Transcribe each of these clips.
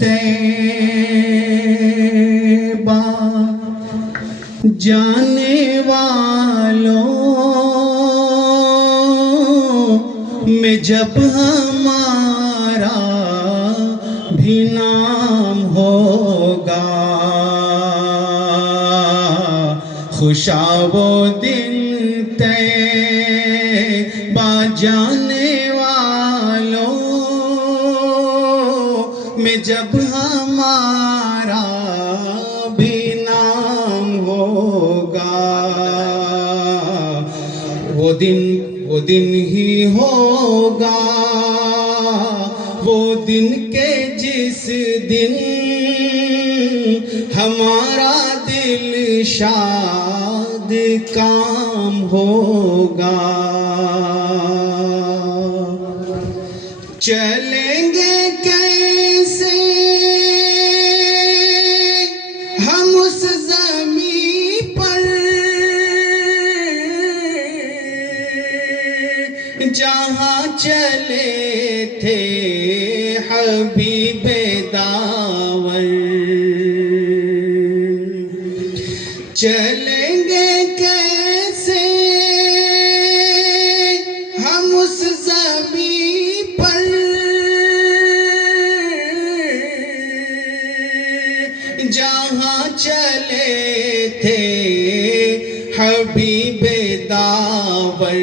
طیبہ جانے والوں میں جب ہمارا بھی نام ہوگا، خوشا وہ دن طیبہ جانے والوں میں جب ہمارا بھی نام ہوگا، وہ دن ہی ہوگا، وہ دن کے جس دن ہمارا دل شاد کام ہوگا۔ چلیں گے کیسے ہم اس زمین پر جہاں چلے تھے حبیب داور، چلیں گے کیسے ہم اس زمین پر جہاں چلے تھے حبیب داور،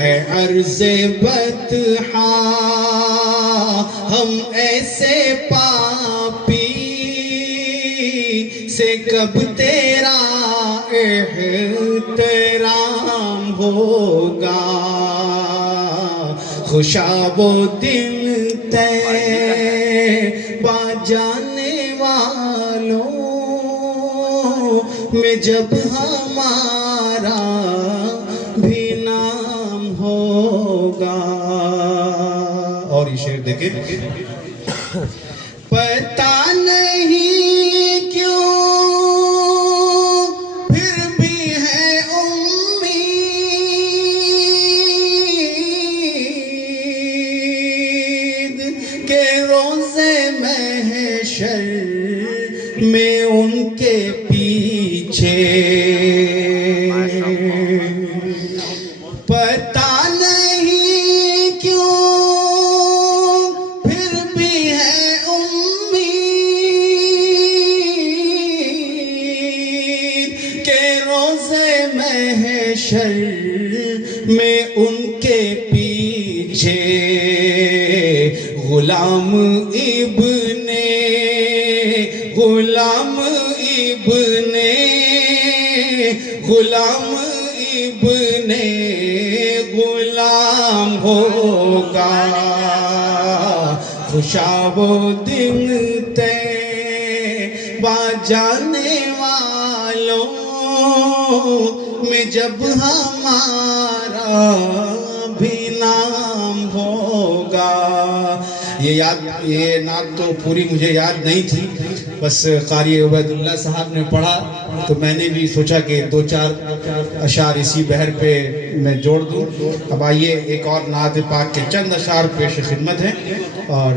اے عرض بطحا ہم ایسے پاپی سے کب تیرا احترام ہوگا، خوشا وہ دن طیبہ جانے والوں میں جب ہمارا بھی نام ہوگا۔ اور یہ شعر دیکھیں، پتہ نہیں کیوں پھر بھی ہے امید کہ روز محشر میں ان کے پیچھے، پتہ نہیں کیوں پھر بھی ہے امید کہ روز محشر میں ان کے پیچھے غلام ابن غلام ہوگا، خوشا وہ دن طیبہ جانے والوں میں جب ہمارا بھی نام ہوگا۔ یہ نعت تو پوری مجھے یاد نہیں تھی، بس قاری عبید اللہ صاحب نے پڑھا تو میں نے بھی سوچا کہ دو چار اشعار اسی بہر پہ میں جوڑ دوں۔ اب آئیے ایک اور نعت پاک کے چند اشعار پیش خدمت ہیں، اور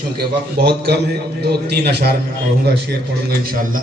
چونکہ وقت بہت کم ہے 2-3 اشعار میں پڑھوں گا، شعر پڑھوں گا انشاءاللہ۔